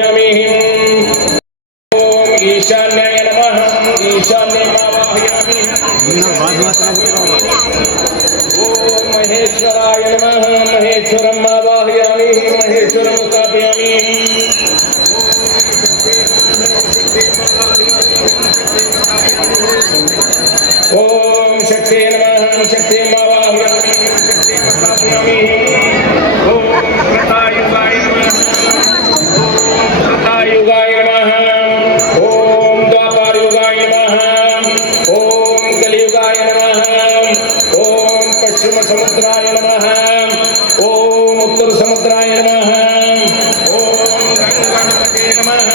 आवाहयामि। ओम ईशान्याय नमः। ईशान्यम् आवाहयामि। ओम महेश्वराय नमः। महेश्वरम् आवाहयामि। महेश्वरम् स्थापयामि। ओम शक्ति नमः। शक्ति आवाहयामि। शक्ति स्थापयामि। ओम कृतायुगाय नमः। ओम कृतायुगाय नमः। ओम द्वापरयुगाय नमः। ओम कलियुगाय नमः। ओम पश्चिम समुद्राय नमः। ओम उत्तर समुद्राय नमः। ओम गंगणपते नमः।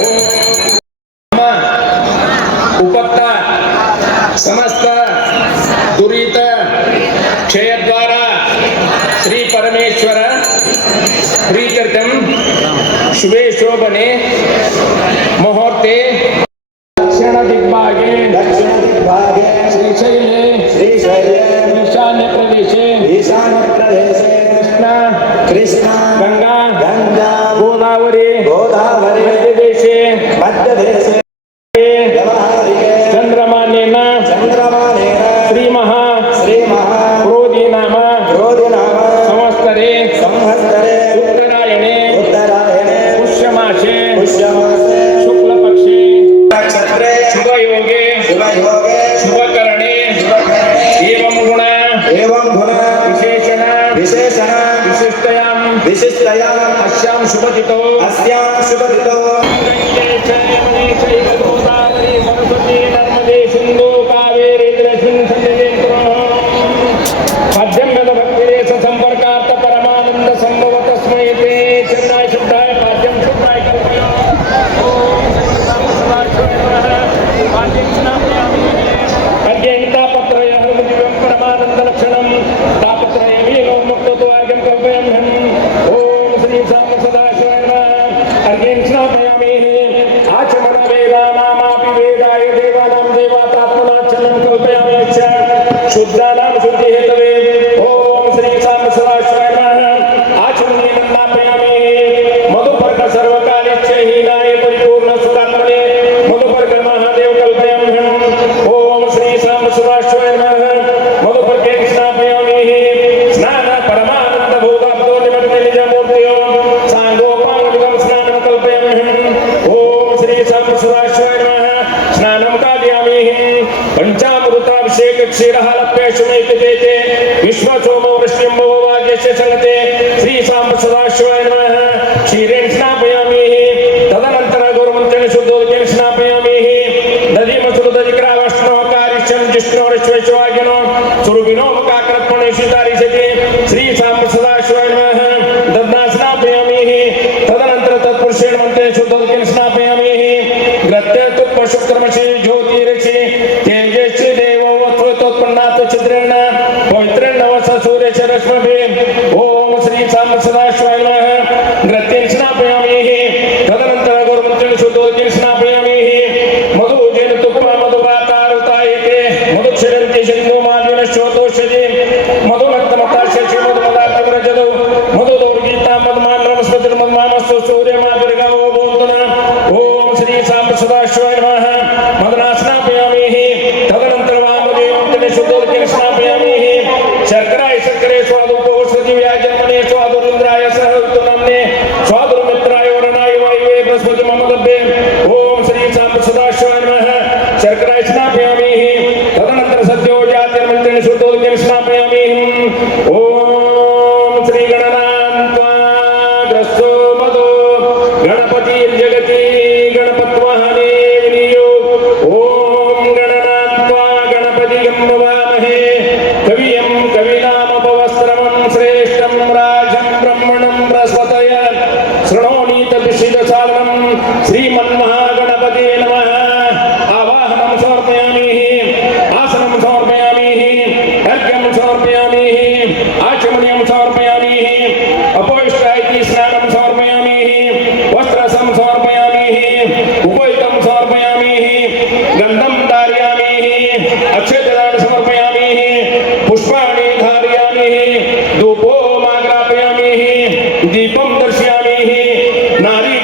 ओम उपत्ता समस्त दुरित क्षय द्वारा श्री परमेश्वर प्रीत्यर्थम शुभे शोभने मुहूर्ते दक्षिण दिग्भागे श्रीशैले ईशान्य प्रदेशे कृष्ण गंगा गोदावरी मध्यदेशे चंद्रमानेन श्री महा क्रोधी नाम संवत्सरे उत्तरायणे पुष्यमासे शुक्ल पक्षे शुभ योगे शुभ करणे एवं गुण विशेषण विशिष्टयां अस्यां शुभतितो सरस्वती नर्मदे सिंधु कावेरी संपर्कार्थ परमानंद संभव तस्मै ते चंद्राय शुद्धाय पाद्यम शुद्धाय कल्पया। ओम पाद्यक्षणापयामि। अर्घ्यहिता पत्रय हरमुदिव्यं परमानंद लक्षणं तापत्रयमि मुक्तत्वार्घ्यं कल्पयाम्यहम्। ओम श्री साम सदाशिवाय नमः। अर्घ्यहितापयामि। आचमन वेदानामापि वेदाय देवानां देवातात्मनाचलं कल्पयामि च शुद्धानां शुद्धि हेतवे। ओम श्री साम सदाशिवाय नमः। आचमनीयं नापयामि। मधुपर्क सर्वकालिच्यहीनाय परिपूर्ण सुरात्मने मधुपर्क महादेव कल्पयाम्यहम्। ओम श्री साम सदाशिवाय नमः। मधुपर्के स्नापयामि। स्नान परमानंद भूताब्दो निमग्ने निजमूर्तयो सांगोपांगं स्नानं कल्पयाम्यहम्। ओम श्री साम सदाशिवाय नमः। स्नानं कारयामि। पंचामृताभिषेक क्षीरहालप्ये शुमेतिते विश्वसोमो वृष्ण्यम्बो वाग्यस्य संगते श्री साम सदाशिवाय नमः। क्षीरेण स्नापयामि। तदनंतर गौरमन्त्रेण शुद्धोदकेन स्नापयामि। दधिमसुरदधिक्रावष्णो कारिष्यं जिष्णोरश्वैश्वागिनो सुरभिनो मुखाकृत्मणे सीतारिषति श्री साम सदाशिवाय नमः। दध्ना स्नापयामि। तदनंतर तत्पुरुषेण मन्त्रेण शुद्धोदकेन स्नापयामि। ग्रत्य तुष्पशुक्रमशि ज्योतिरसि तेजस्वी देवो वत्रोत्पन्नात् चित्रेण पवित्रेण नवस सूर्यस्य रश्मिभिः। ओम श्री साम सदाशिवाय नमः। ग्रत्तेन स्नापयामि। तदनंतर गौरमन्त्रेण शुद्धोदकेन स्नापयामि। मधुजेन तुप्पा मधुवातारुतायते मधुक्षरन्ति सिन्धु मादिनश्चोतोषधि मधुमत्तमताशेषि मधुमदार्तव्रजदौ मधुदौर्गीता मधुमानवस्पतिर्मधुमानस्तु सूर्यमादिर्गो भूतुना। ओम श्री साम सदाशिवाय नमः। मदना स्नापयामि। तदनंतर वामदेवं शुद्धोदकेन स्नापयामि। शर्कराय शर्करे स्वादुपौषधि व्याजन्मने स्वादुरुद्राय सहृतुनम्ने स्वादुर्मित्राय वरणाय वायुवे बृहस्पति मम लभ्ये। ओम श्री साम सदाशिवाय नमः। शर्कराय स्नापयामि। तदनंतर सद्यो जातिर्मन्त्रेण शुद्धोदकेन स्नापयामि। ओम श्री गणनान्त्वा द्रष्टो मधो गणपतिर्जगति गणपत्वहने विनियो। ओम गणनान्त्वा गणपतिं नमामहे। कवियं कवीनामपवस्त्रमं श्रेष्ठं राजं ब्रह्मणं बृहस्पतय शृणोनीत विशिदसालनं श्रीमन्महागणपते नमः। आवाहनं समर्पयामि। आसनं समर्पयामि। अर्घ्यं समर्पयामि। आचमनीयं समर्पयामि। अपोष्टायति स्नानं समर्पयामि। वस्त्रसं समर्पयामि। उपयुक्तं समर्पयामि। गन्धं धारयामि। अक्षतदानं समर्पयामि। पुष्पाणि धारयामि। धूपो माग्रापयामि। दीपं दर्शयामि। नारी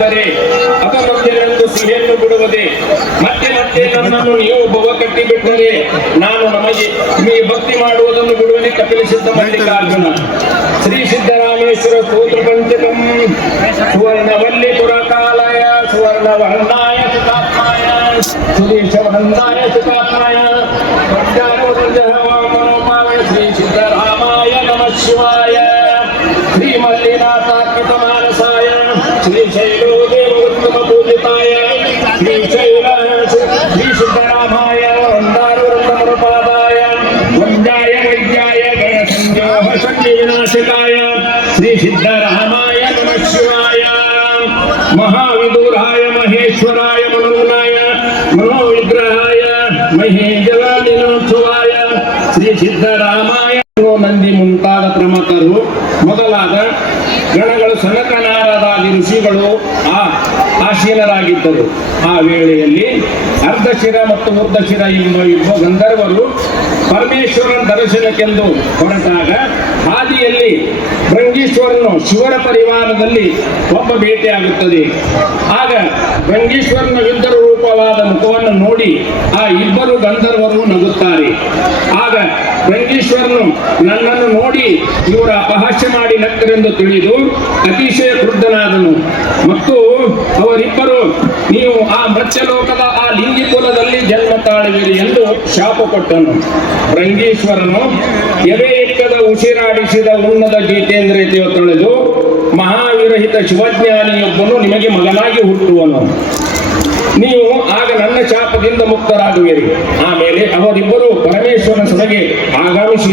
ಮಾಡಿದರೆ ಅಪಮಂದಿರಂದು ಸಿಹಿಯನ್ನು ಬಿಡುವುದೇ? ಮತ್ತೆ ಮತ್ತೆ ನನ್ನನ್ನು ನೀವು ಭವ ಕಟ್ಟಿಬಿಟ್ಟರೆ ನಾನು ನಿಮಗೆ ಭಕ್ತಿ ಮಾಡುವುದನ್ನು ಬಿಡುವನೆ. ಕಪಿಲ ಸಿದ್ಧ ಮಲ್ಲಿಕಾರ್ಜುನ. ಶ್ರೀ ಸಿದ್ದರಾಮೇಶ್ವರ ಸ್ತೋತ್ರ ಪಂಚಕಂ. ಸುವರ್ಣವಲ್ಲಿ ಪುರಕಾಲಯ ಸುವರ್ಣವರ್ಣಾಯ ಸುತಾತ್ಮಾಯ ಸುದೇಶವರ್ಣಾಯ ಸುತಾತ್ಮಾಯ ಶ್ರೀ ಸಿದ್ದರಾಮಾಯ ನಮಃ ಶಿವಾಯ. ಶ್ರೀ ಮಲ್ಲಿನಾಥಾರ್ಪಿತ ಮಾನಸಾಯ ಶ್ರೀ ಶೈಲೋ ದೇವೋತ್ತಮ ಪೂಜಿತಾಯ ಶ್ರೀ ಸಿದ್ದರಾಮಾಯ ವಂದಾರುವೃಂದಮೃಪಾದಾಯ ವಂದ್ಯಾಯ ವೈದ್ಯಾಯ ಗಣಸಂಜೋಹ ಸಂಜೀವಿನಾಶಕಾಯ ಶ್ರೀ ಸಿದ್ದರಾಮಾಯ ನಮಃ ಶಿವಾಯ. ಮಹಾವಿದೂರಾಯ ಮಹೇಶ್ವರಾಯ ಮನೋನಾಯ ಮನೋವಿಗ್ರಹಾಯ ಮಹೇಂದ್ರಲಿನೋತ್ಸವಾಯ ಶ್ರೀ ಸಿದ್ದರಾಮಾಯ. ನಂದಿ ಮುಂತಾದ ಪ್ರಮುಖರು ಮೊದಲಾದ ಗಣಗಳು ಸನಕನಾರದಾದಿ ಋಷಿಗಳು ಆಸೀನರಾಗಿದ್ದರು. ಆ ವೇಳೆಯಲ್ಲಿ ಅರ್ಧಶಿರ ಮತ್ತು ಊರ್ಧಶಿರ ಎಂಬ ಗಂಧರ್ವರು ಪರಮೇಶ್ವರನ ದರ್ಶನಕ್ಕೆಂದು ಹೊರಟಾಗ ಹಾದಿಯಲ್ಲಿ ಭೃಂಗೀಶ್ವರನು ಶಿವರ ಪರಿವಾರದಲ್ಲಿ ಒಬ್ಬ ಭೇಟಿಯಾಗುತ್ತದೆ. ಆಗ ಭೃಂಗೀಶ್ವರನ ವಿದ್ಧರ ರೂಪವಾದ ಮುಖವನ್ನು ನೋಡಿ ಆ ಇಬ್ಬರು ಗಂಧರ್ವರು ನಗುತ್ತಾರೆ. ಆಗ ಭೃಂಗೀಶ್ವರನು ನನ್ನನ್ನು ನೋಡಿ ಇವರ ಅಪಹಾಸ್ಯ ಮಾಡಿ ನಕ್ಕರೆಂದು ತಿಳಿದು ಅತಿಶಯ ಕ್ರುದ್ಧನಾದನು ಮತ್ತು ಅವರಿಬ್ಬರು ನೀವು ಆ ಮೃತ್ಯಲೋಕದ ಆ ಲಿಂಗಿ ಕುಲದಲ್ಲಿ ಜನ್ಮ ತಾಳುವಿರಿ ಎಂದು ಶಾಪ ಕೊಟ್ಟನು. ಭೃಂಗೀಶ್ವರನು ಎವೆ ಇಕ್ಕದ ಉಸಿರಾಡಿಸಿದ ಉನ್ನದ ಜಿತೇಂದ್ರಿಯತೆಯು ತೊಳೆದು ಮಹಾವಿರಹಿತ ಶಿವಜ್ಞಾನಿಯೊಬ್ಬನು ನಿಮಗೆ ಮಗನಾಗಿ ಹುಟ್ಟುವನು. ನೀವು ಆಗ ನನ್ನ ಶಾಪದಿಂದ ಮುಕ್ತರಾಗುವಿರಿ. ಆಮೇಲೆ ಅವರಿಬ್ಬರು ಪರಮೇಶ್ವರನ ಸಭೆಗೆ ಆಗಮಿಸಿ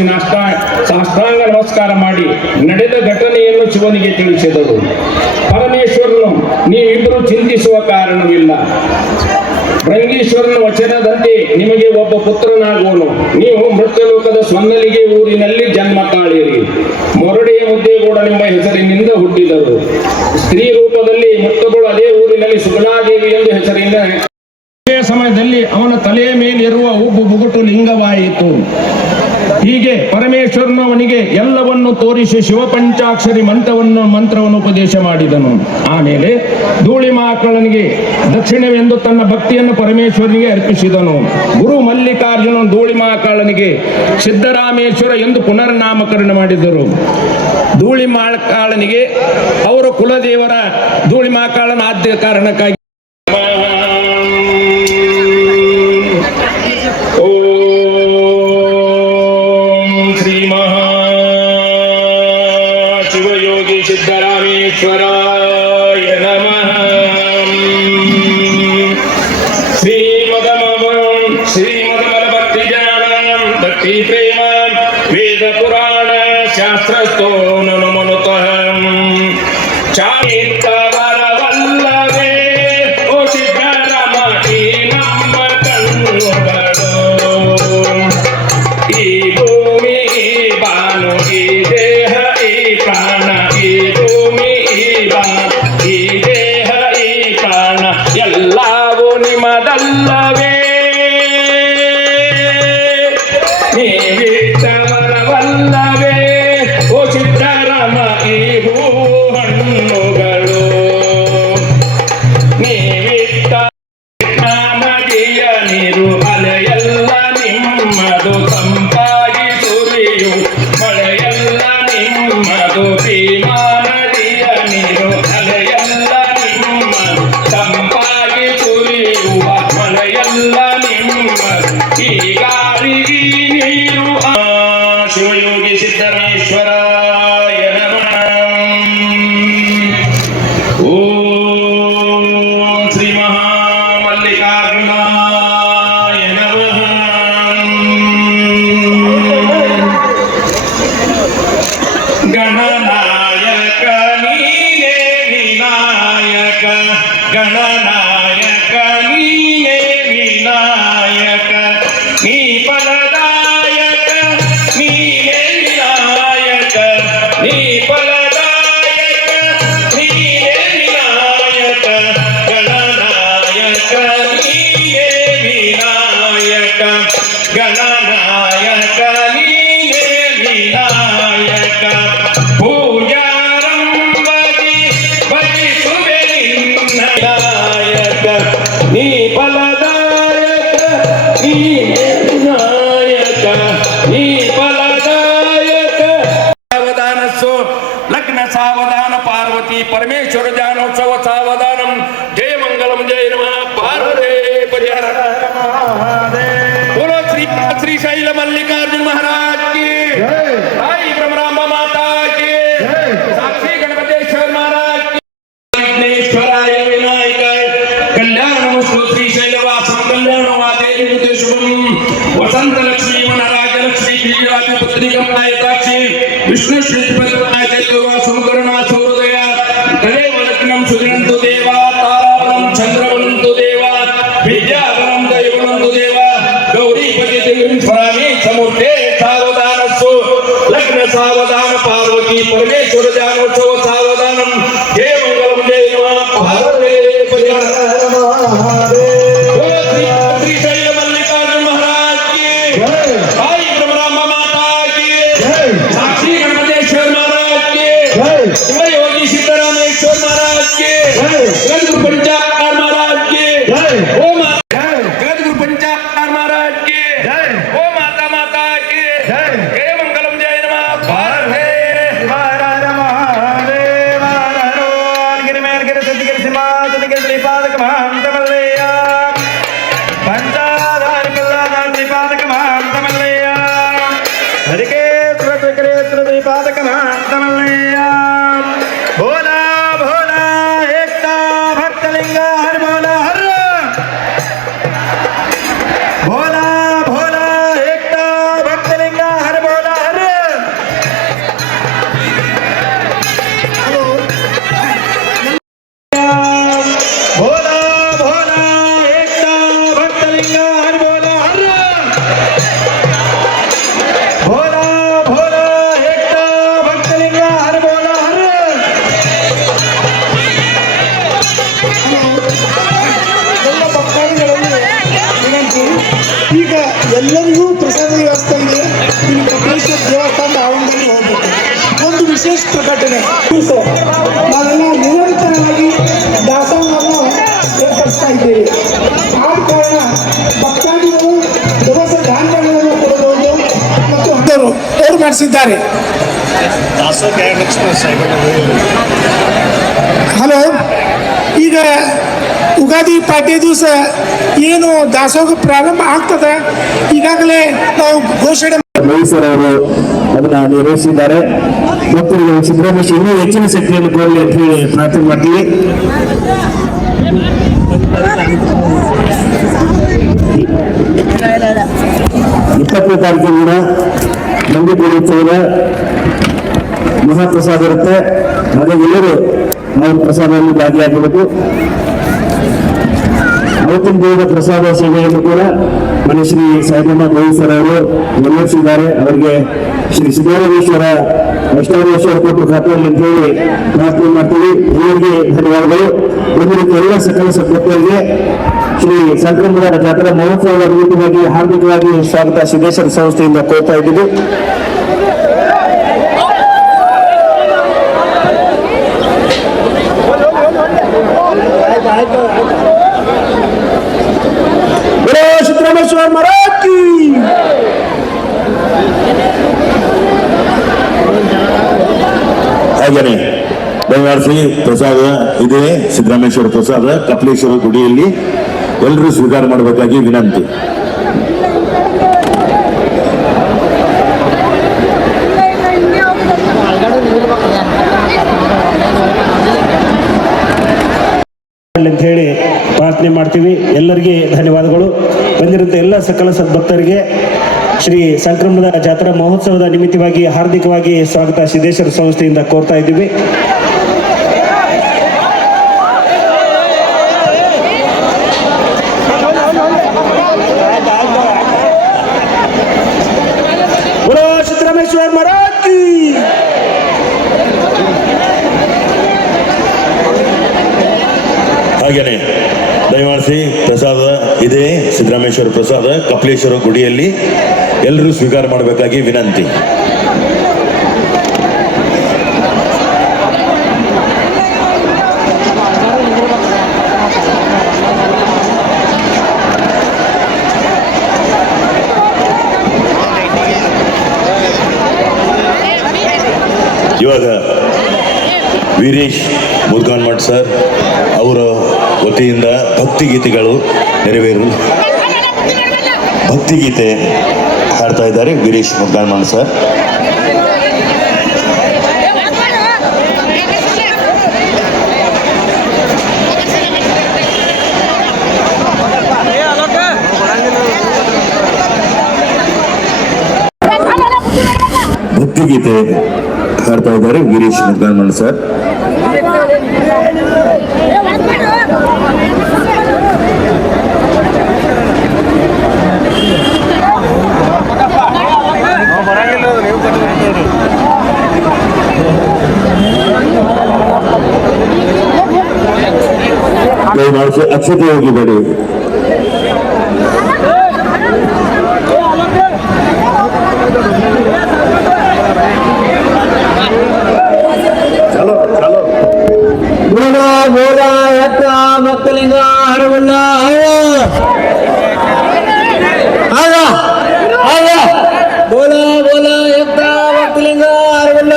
ಸಾಷ್ಟಾಂಗ ನಮಸ್ಕಾರ ಮಾಡಿ ನಡೆದ ಘಟನೆಯನ್ನು ಶಿವನಿಗೆ ತಿಳಿಸಿದರು. ಪರಮೇಶ್ವರನು ನೀವಿಬ್ಬರು ಚಿಂತಿಸುವ ಕಾರಣವಿಲ್ಲ. ಭೃಂಗೀಶ್ವರನ ವಚನದಂತೆ ನಿಮಗೆ ಒಬ್ಬ ಪುತ್ರನಾಗುವನು. ನೀವು ಮೃತ್ಯಲೋಕದ ಸೊನ್ನಲಿಗೆ ಊರಿನಲ್ಲಿ ಜನ್ಮ ತಾಳಿರಿ. ಮೊರಡೆಯ ಮುದ್ದೇಗೌಡನೆಂಬ ಹೆಸರಿನಿಂದ ಹುಟ್ಟಿದರು. ಸ್ತ್ರೀ ರೂಪದಲ್ಲಿ ಮತ್ತೊಬ್ಬಳು ಅದೇ ಊರಿನಲ್ಲಿ ಸುಗುಣಾದೇವಿ ಎಂದು ಹೆಸರಿನ ಸಮಯದಲ್ಲಿ ಅವನ ತಲೆಯ ಮೇಲಿರುವ ಉಬ್ಬು ಬುಗುಟು ಲಿಂಗವಾಯಿತು. ಹೀಗೆ ಪರಮೇಶ್ವರನು ಅವನಿಗೆ ಎಲ್ಲವನ್ನು ತೋರಿಸಿ ಶಿವಪಂಚಾಕ್ಷರಿ ಮಂತ್ರವನ್ನು ಉಪದೇಶ ಮಾಡಿದನು. ಆಮೇಲೆ ಧೂಳಿ ಮಹಾಕಾಳನಿಗೆ ದಕ್ಷಿಣವೆಂದು ತನ್ನ ಭಕ್ತಿಯನ್ನು ಪರಮೇಶ್ವರನಿಗೆ ಅರ್ಪಿಸಿದನು. ಗುರು ಮಲ್ಲಿಕಾರ್ಜುನ ಧೂಳಿ ಮಹಾಕಾಳನಿಗೆ ಸಿದ್ದರಾಮೇಶ್ವರ ಎಂದು ಪುನರ್ನಾಮಕರಣ ಮಾಡಿದರು. ಧೂಳಿ ಮಹಾಕಾಳನಿಗೆ ಅವರ ಕುಲದೇವರ ಧೂಳಿ ಮಹಾಕಾಳನ ಆದ್ಯ ಕಾರಣಕ್ಕಾಗಿ ಸಿದ್ದರಾಮೇಶ್ವರಾಯ ನಮಃ. ಶ್ರೀಮದಮಲ ಭಕ್ತಿ ಜ್ಞಾನ ಭಕ್ತಿ ಪ್ರೇಮ ವೇದ ಪುರಾಣ ಶಾಸ್ತ್ರಸ್ಥೋ ನನು ಮನುತಃ ಚಾರಿತ್ರವರವಲ್ಲವೇ ಓ ಸಿದ್ದರಾಮ ಈ ನಮ್ಮ ಕಣ್ಣುಗಳು. ಈ ಭೂಮಿ ಈ ಬಾನು ಈ ದೇಹ ಈ ಪ್ರಾಣ ಈ ಭೂಮಿ ಈ ದೇಹ ಈ ಪ್ರಾಣ ಎಲ್ಲವೂ ನಿಮ್ಮದಲ್ಲವೇ. ನೀವಿಟ್ಟವರವಲ್ಲವೇ ಓ ಸಿದ್ದರಾಮ ಈ ಹೂ ಹಣ್ಣುಗಳು. ನೀವಿಟ್ಟ ನದಿಯ ನೀರು ಅಲೆಯಲ್ಲ ನಿಮ್ಮದು ತಂಪಾಗಿ ಸುರಿಯು ಮಳೆಯಲ್ಲ ನಿಮ್ಮದು. ಭೀಮಾ ನದಿಯ ನೀರು ಅಲೆಯಲ್ಲ ನಿಮ್ಮ ತಂಪಾಗಿ ಸುರಿಯುವ ಮಳೆಯಲ್ಲ ನಿಮ್ಮದು. ಈ ಗಾಳಿ ಈ ನೀರು. ಶಿವಯೋಗಿ ಸಿದ್ದರಾಮೇಶ್ವರಾಯ ನಮಃ. ಓಂ ಶ್ರೀ ಮಹಾಮಲ್ಲಿಕಾರ್ಜುನಾಯ ನಮಃ. ಗಣನಾಯಕ ನೀನೇ ವಿನಾಯಕ ಗಣನಾಯಕ ನೀನೇ ವಿನಾಯಕ ನೀ ಫಲದಾಯಕ ನೀನೇ ವಿನಾಯಕ ನೀ ಫಲದಾಯಕ ನೀನೇ ವಿನಾಯಕ ಗಣನಾಯಕ ನೀನೇ ವಿನಾಯಕ ಗಣನಾಯಕ ನೀನೇ ವಿನಾಯಕ. ಪೂಜಾರಂಭದಿ ಭಜಿಸುವೆ ನಿನ್ನ ಸೃಜಾನೋತ್ಸವ ಸಾವಧಾನಂ ಜಯ ಮಂಗಲಂ ಜಯ ನಮಃ ಪಾರ್ವತಿ ಪರಿಹರ बोलो श्री श्री शैल मल्लिकार्जुन महाराज की आई ब्रह्मरांबा माता की साक्षी गणपतेश्वर महाराज की विघ्नेश्वराय विनायकाय कल्याणमस्तु श्री शैलवासं कल्याणवादे शुभम वसंत लक्ष्मी वनराज लक्ष्मी दिव्यराज पुत्रिकं नायकाक्षी विष्णु श्रीपतिनाय चतुर्वासं करुणा सौहृदया कलेव लग्नं सुदिनन्तु देवा ताराबलं चन्द्रबलं देवा विद्याबलं दैवबलं देवा समूर्ते सावधानस्सु लग्न सावधान पार्वती परमेश्वर ध्यानोत्सव सावधानम जय मंगलम जय नमः पार्वती श्री शैल मल्लिकार्जुन महाराज की आई ब्रह्मरांबा माता की साक्षी गणपतेश्वर महाराज की शिवयोगी सिद्धरामेश्वर महाराज की गणगुरु पंचाकार महाराज की ओम गणगुरु पंचाकार महाराज की ओ माता माता की जय मंगलम जय नमः भारते भोला भोला एकता भक्तलिंगा हर भोला हर भोला भोला एकता भक्तलिंगा हर भोला हर भोला भोला एकता भक्तलिंगा हर भोला हर भोला भोला एकता भक्तलिंगा हर भोला हर ಎಲ್ಲ ಭಕ್ತಾದಿಗಳಲ್ಲಿ ವಿನಂತಿ. ಈಗ ಎಲ್ಲರಿಗೂ ಪ್ರಸಾದ ವ್ಯವಸ್ಥೆ ಇದೆ. ಇಲ್ಲಿ ಕಪಿಲೇಶ್ವರ ದೇವಸ್ಥಾನದ ಆವರಣದಲ್ಲಿ ಹೋಗಬೇಕು. ಒಂದು ವಿಶೇಷ ಪ್ರಕಟಣೆ ನಾವೆಲ್ಲ ನಿರಂತರವಾಗಿ ದಾಸೋಹವನ್ನು ಏರ್ಪಡಿಸ್ತಾ ಇದ್ದೇವೆ. ಆದ ಕಾರಣ ಭಕ್ತಾದಿಗಳು ದವಸ ಧಾನ್ಯಗಳನ್ನು ಕೊಡಬಹುದು ಮತ್ತು ಹಣರು ಅವರು ಮಾಡಿಸಿದ್ದಾರೆ. ಹಲೋ, ಈಗ ಉಗಾದಿ ಪಾಡ್ಯ ದಿವಸ ಏನು ದಾಸೋಹ ಪ್ರಾರಂಭ ಆಗ್ತದೆ, ಈಗಾಗಲೇ ನಾವು ಘೋಷಣೆ ಮೈಸೂರು ಅವರು ಅದನ್ನ ನಿರ್ವಹಿಸಿದ್ದಾರೆ. ಭಕ್ತರಿಗೆ ಸಿದ್ದರಾಮೇಶ್ವರ ಇನ್ನೂ ಹೆಚ್ಚಿನ ಶಕ್ತಿಯನ್ನು ಕೊಡಲಿ ಅಂತ ಹೇಳಿ ಪ್ರಾರ್ಥನೆ ಮಾಡ್ತೀವಿ. ಇಪ್ಪತ್ತನೇ ತಾರೀಕು ಕೂಡ ನಂದಿಗುಡಿ ಮಹಾಪ್ರಸಾದ ಇರುತ್ತೆ. ಹಾಗಾಗಿ ಎಲ್ಲರೂ ನಾವು ಪ್ರಸಾದದಲ್ಲಿ ಭಾಗಿಯಾಗಬೇಕು. ಅವತ್ತಿನ ದಿನದ ಪ್ರಸಾದ ಸೇವೆಯನ್ನು ಕೂಡ ಮನೆ ಶ್ರೀ ಸಾಯಿಬಾಬಾ ಮೈಸೂರು ಅವರು ನಿರ್ವಹಿಸಿದ್ದಾರೆ. ಅವರಿಗೆ ಶ್ರೀ ಸಿದ್ದರಾಮೇಶ್ವರ ಅಷ್ಟಾಮೇಶ್ವರ ಕೊಟ್ಟು ಖಾತೆಯಲ್ಲಿ ಅಂತ ಹೇಳಿ ಪ್ರಾರ್ಥನೆ ಮಾಡ್ತೀವಿ. ಇವರಿಗೆ ಧನ್ಯವಾದಗಳು. ಒಂದು ರೀತಿ ಎಲ್ಲ ಸಕಲ ಸದ್ಭಕ್ತರಿಗೆ ಶ್ರೀ ಸಂಕ್ರಮಣ ಜಾತ್ರಾ ಮಹೋತ್ಸವದ ನಿಮಿತ್ತವಾಗಿ ಹಾರ್ದಿಕವಾಗಿ ಸ್ವಾಗತ ಸಿದ್ದೇಶ್ವರ ಸಂಸ್ಥೆಯಿಂದ ಕೋರ್ತಾ ಇದ್ದೀವಿ. ಸಿದ್ದರಾಮೇಶ್ವರ ಮಹಾರಾಜ್ ಕಿ ಹಾಗೇನೆ ದಯಮಾಡಿಸಿ ಪ್ರಸಾದ ಇದೆ. ಸಿದ್ದರಾಮೇಶ್ವರ ಪ್ರಸಾದ ಕಪಿಲೇಶ್ವರ ಗುಡಿಯಲ್ಲಿ ಎಲ್ಲರೂ ಸ್ವೀಕಾರ ಮಾಡಬೇಕಾಗಿ ವಿನಂತಿ. ಅಂತ ಹೇಳಿ ಪ್ರಾರ್ಥನೆ ಮಾಡ್ತೀವಿ. ಎಲ್ಲರಿಗೆ ಧನ್ಯವಾದಗಳು. ಬಂದಿರುವಂಥ ಎಲ್ಲ ಸಕಲ ಸದ್ಭಕ್ತರಿಗೆ ಶ್ರೀ ಸಂಕ್ರಮಣದ ಜಾತ್ರಾ ಮಹೋತ್ಸವದ ನಿಮಿತ್ತವಾಗಿ ಹಾರ್ದಿಕವಾಗಿ ಸ್ವಾಗತ ಸಿದ್ದೇಶ್ವರ ಸಂಸ್ಥೆಯಿಂದ ಕೋರ್ತಾ ಇದ್ದೀವಿ. ಸಿದ್ದರಾಮೇಶ್ವರ ಮಹಾರಾಜ್ ಕಿ ಹಾಗೇನೆ ದಯಮಾಡಿಸಿ ಪ್ರಸಾದ ಇದೆ. ಸಿದ್ದರಾಮೇಶ್ವರ ಪ್ರಸಾದ ಕಪಿಲೇಶ್ವರ ಗುಡಿಯಲ್ಲಿ ಎಲ್ಲರೂ ಸ್ವೀಕಾರ ಮಾಡಬೇಕಾಗಿ ವಿನಂತಿ. ಇವಾಗ ವೀರೇಶ್ ಮುದ್ಗಾನ್ಮಠ ಭಟ್ ಸರ್ ಅವರ ವತಿಯಿಂದ ಭಕ್ತಿಗೀತೆಗಳು ನೆರವೇರು ಭಕ್ತಿಗೀತೆ ಹಾಡ್ತಾ ಇದ್ದಾರೆ ವೀರೇಶ್ ಮುದ್ಗಾಳ್ಮನ್ ಸರ್. ಭಕ್ತಿಗೀತೆ ಹಾಡ್ತಾ ಇದ್ದಾರೆ ವೀರೇಶ್ ಮುದ್ಗಾಳ್ಮನ್ ಸರ್. ದಯಮಾಡಿ ಅಕ್ಷತೆ ಹೋಗಿ ಬೇಡಿ. ಮಕ್ಕಳಿಂಗ ಹರವಲ್ಲ ಬೋಲ ಬೋಲ ಎತ್ತ ಮಕ್ಕಳಿಂಗ ಹರವಲ್ಲ.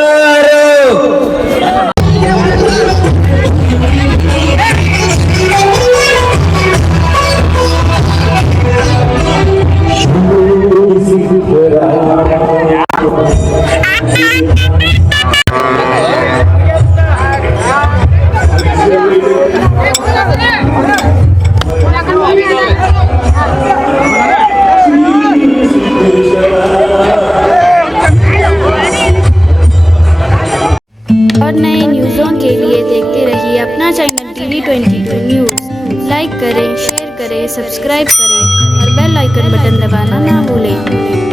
और नए न्यूज़ों के लिए देखते रहिए अपना चैनल TV22 न्यूज़। लाइक करें, शेयर करें, सब्सक्राइब करें और बेल आइकन बटन दबाना ना भूलें।